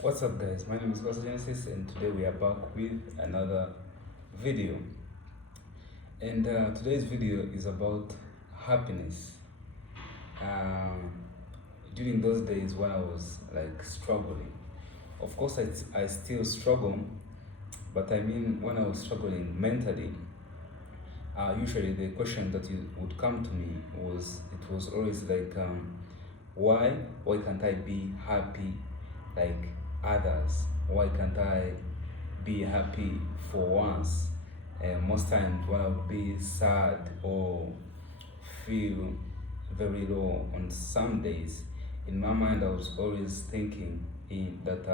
What's up, guys? My name is Kwasa and today we are back with another video. And today's video is about happiness. Um, During those days when I was like struggling, of course I still struggle, but I mean when I was struggling mentally, usually the question that would come to me was always like, why can't I be happy like others? Why can't I be happy for once? Most times when I would be sad or feel very low on some days, in my mind I was always thinking that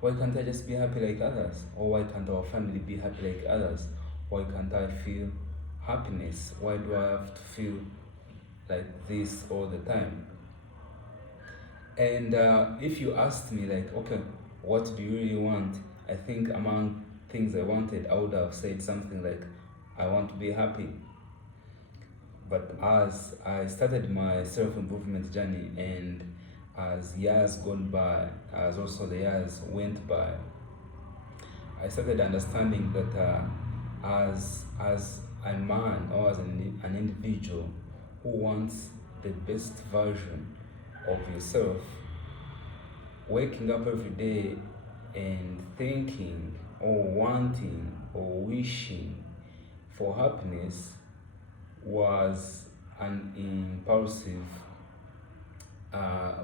why can't I just be happy like others? Or why can't our family be happy like others? Why can't I feel happiness? Why do I have to feel like this all the time? And if you asked me like, okay, what do you really want? I think among things I wanted, I would have said something like, I want to be happy. But as I started my self-improvement journey and as years gone by, as also the years went by, I started understanding that as a man or as an individual who wants the best version of yourself, waking up every day and thinking or wanting or wishing for happiness was an impulsive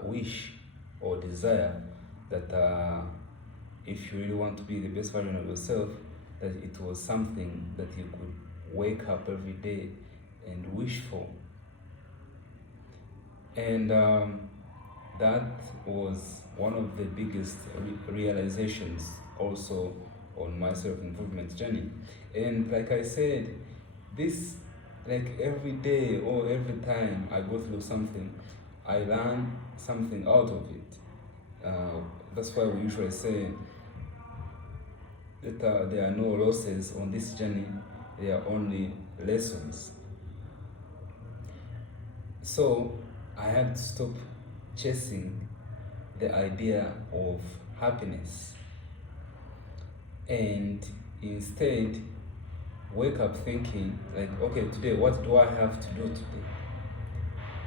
wish or desire that if you really want to be the best version of yourself, that it was something that you could wake up every day and wish for. And that was one of the biggest realizations also on my self-improvement journey. And like I said, this, like every day or every time I go through something, I learn something out of it. That's why we usually say that there are no losses on this journey, there are only lessons. So I had to stop chasing the idea of happiness and instead wake up thinking like, okay, today what do I have to do today?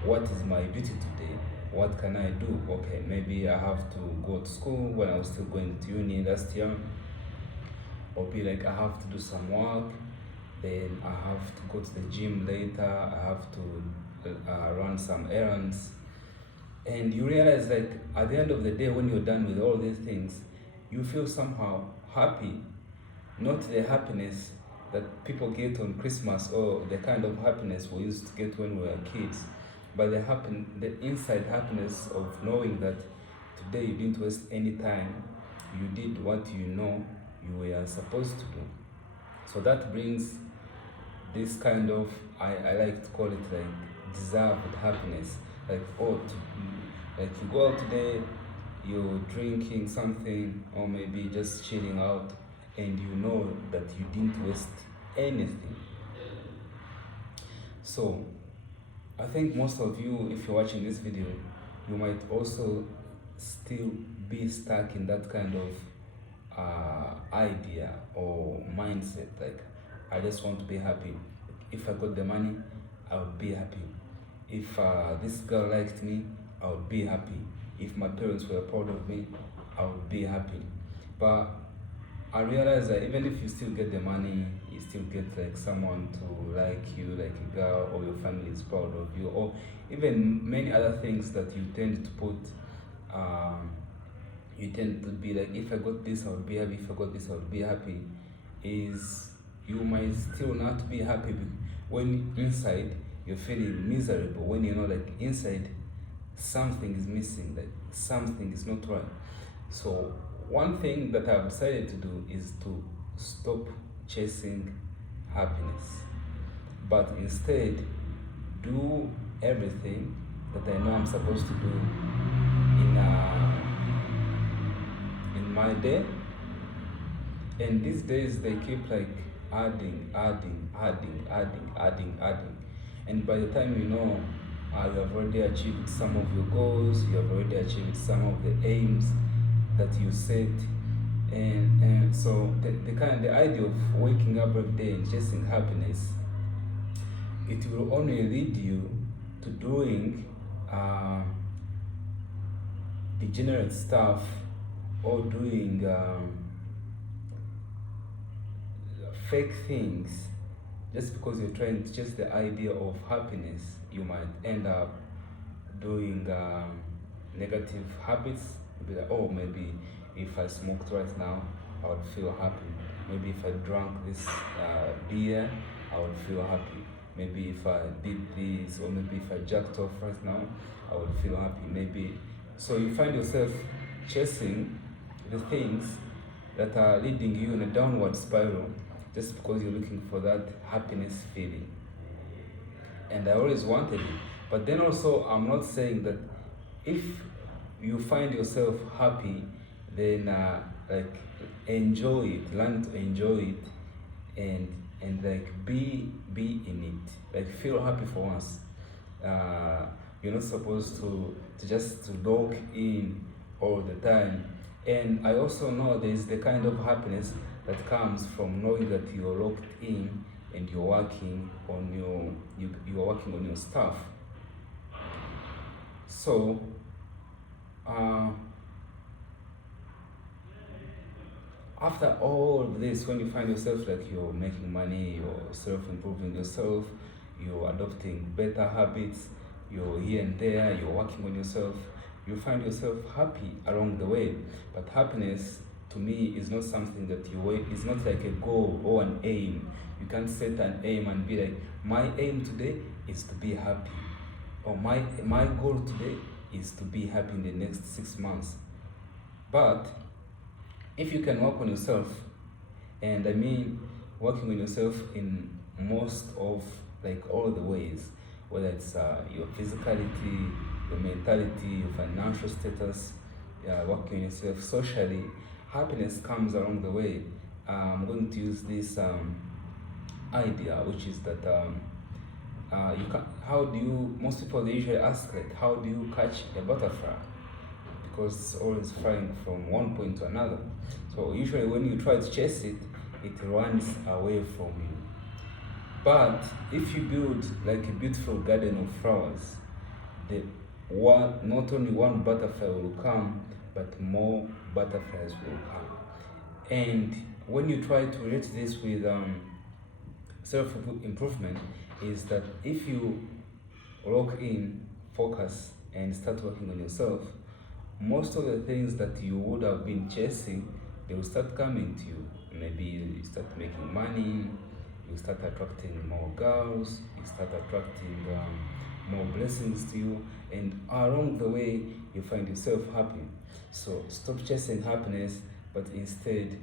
What is my duty today? What can I do? Okay, maybe I have to go to school when I was still going to uni last year, or be like I have to do some work, then I have to go to the gym later, I have to run some errands. And you realize like at the end of the day, when you're done with all these things, you feel somehow happy, not the happiness that people get on Christmas or the kind of happiness we used to get when we were kids, but the inside happiness of knowing that today you didn't waste any time, you did what you know you were supposed to do. So that brings this kind of, I like to call it like deserved happiness. Like, like you go out today, you're drinking something or maybe just chilling out, and you know that you didn't waste anything. So I think most of you, if you're watching this video, you might also still be stuck in that kind of idea or mindset. Like, I just want to be happy. If I got the money, I would be happy. If this girl liked me, I would be happy. If my parents were proud of me, I would be happy. But I realized that even if you still get the money, you still get like someone to like you, like a girl, or your family is proud of you, or even many other things that you tend to put, you tend to be like, if I got this, I would be happy, if I got this, I would be happy, is you might still not be happy when inside you're feeling miserable, when you know like inside something is missing, like something is not right. So one thing that I've decided to do is to stop chasing happiness, but instead do everything that I know I'm supposed to do in my day. And these days they keep like adding, and by the time you know, you have already achieved some of your goals, you have already achieved some of the aims that you set. And so the idea of waking up every day and chasing happiness, it will only lead you to doing degenerate stuff, or doing fake things. Just because you're trying to chase the idea of happiness, you might end up doing negative habits. Be like, oh, maybe if I smoked right now, I would feel happy. Maybe if I drank this beer, I would feel happy. Maybe if I did this, or maybe if I jacked off right now, I would feel happy. Maybe. So you find yourself chasing the things that are leading you in a downward spiral, just because you're looking for that happiness feeling. And I always wanted it. But then also, I'm not saying that if you find yourself happy, then like enjoy it, learn to enjoy it, and like be in it, like feel happy for once. You're not supposed to just to log in all the time. And I also know there's the kind of happiness that comes from knowing that you're locked in and you're working on you're working on your stuff. So after all of this, when you find yourself like you're making money, you're self-improving yourself, you're adopting better habits, you're here and there, you're working on yourself, you find yourself happy along the way. But happiness, to me, is not something that you wait. It's not like a goal or an aim. You can't set an aim and be like, my aim today is to be happy, or my goal today is to be happy in the next 6 months. But if you can work on yourself, and I mean working on yourself in most of like all the ways, whether it's your physicality, your mentality, your financial status, working on yourself socially, happiness comes along the way. I'm going to use this idea, which is that you can. How do you? Most people, they usually ask like, how do you catch a butterfly? Because it's always flying from one point to another. So usually when you try to chase it, it runs away from you. But if you build like a beautiful garden of flowers, not only one butterfly will come, but more butterflies will come. And when you try to relate this with self-improvement, is that if you lock in, focus, and start working on yourself, most of the things that you would have been chasing, they will start coming to you. Maybe you start making money, you start attracting more girls, you start attracting more blessings to you, and along the way you find yourself happy. So stop chasing happiness, but instead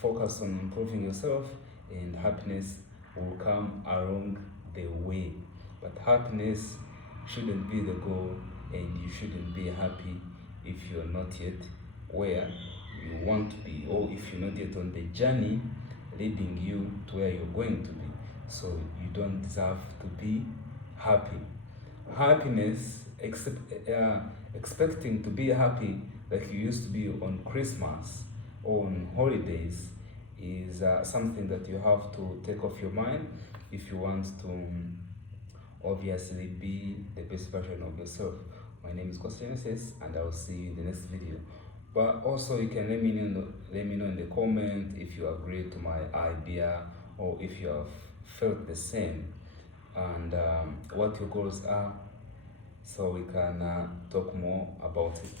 focus on improving yourself, and happiness will come along the way. But happiness shouldn't be the goal, and you shouldn't be happy if you're not yet where you want to be, or if you're not yet on the journey leading you to where you're going to be. So you don't deserve to be happy. Happiness, expecting to be happy like you used to be on Christmas or on holidays, is something that you have to take off your mind if you want to obviously be the best version of yourself. My name is Kwasa, and I will see you in the next video. But also you can let me know in the comment if you agree to my idea, or if you have felt the same, and what your goals are, so we can talk more about it.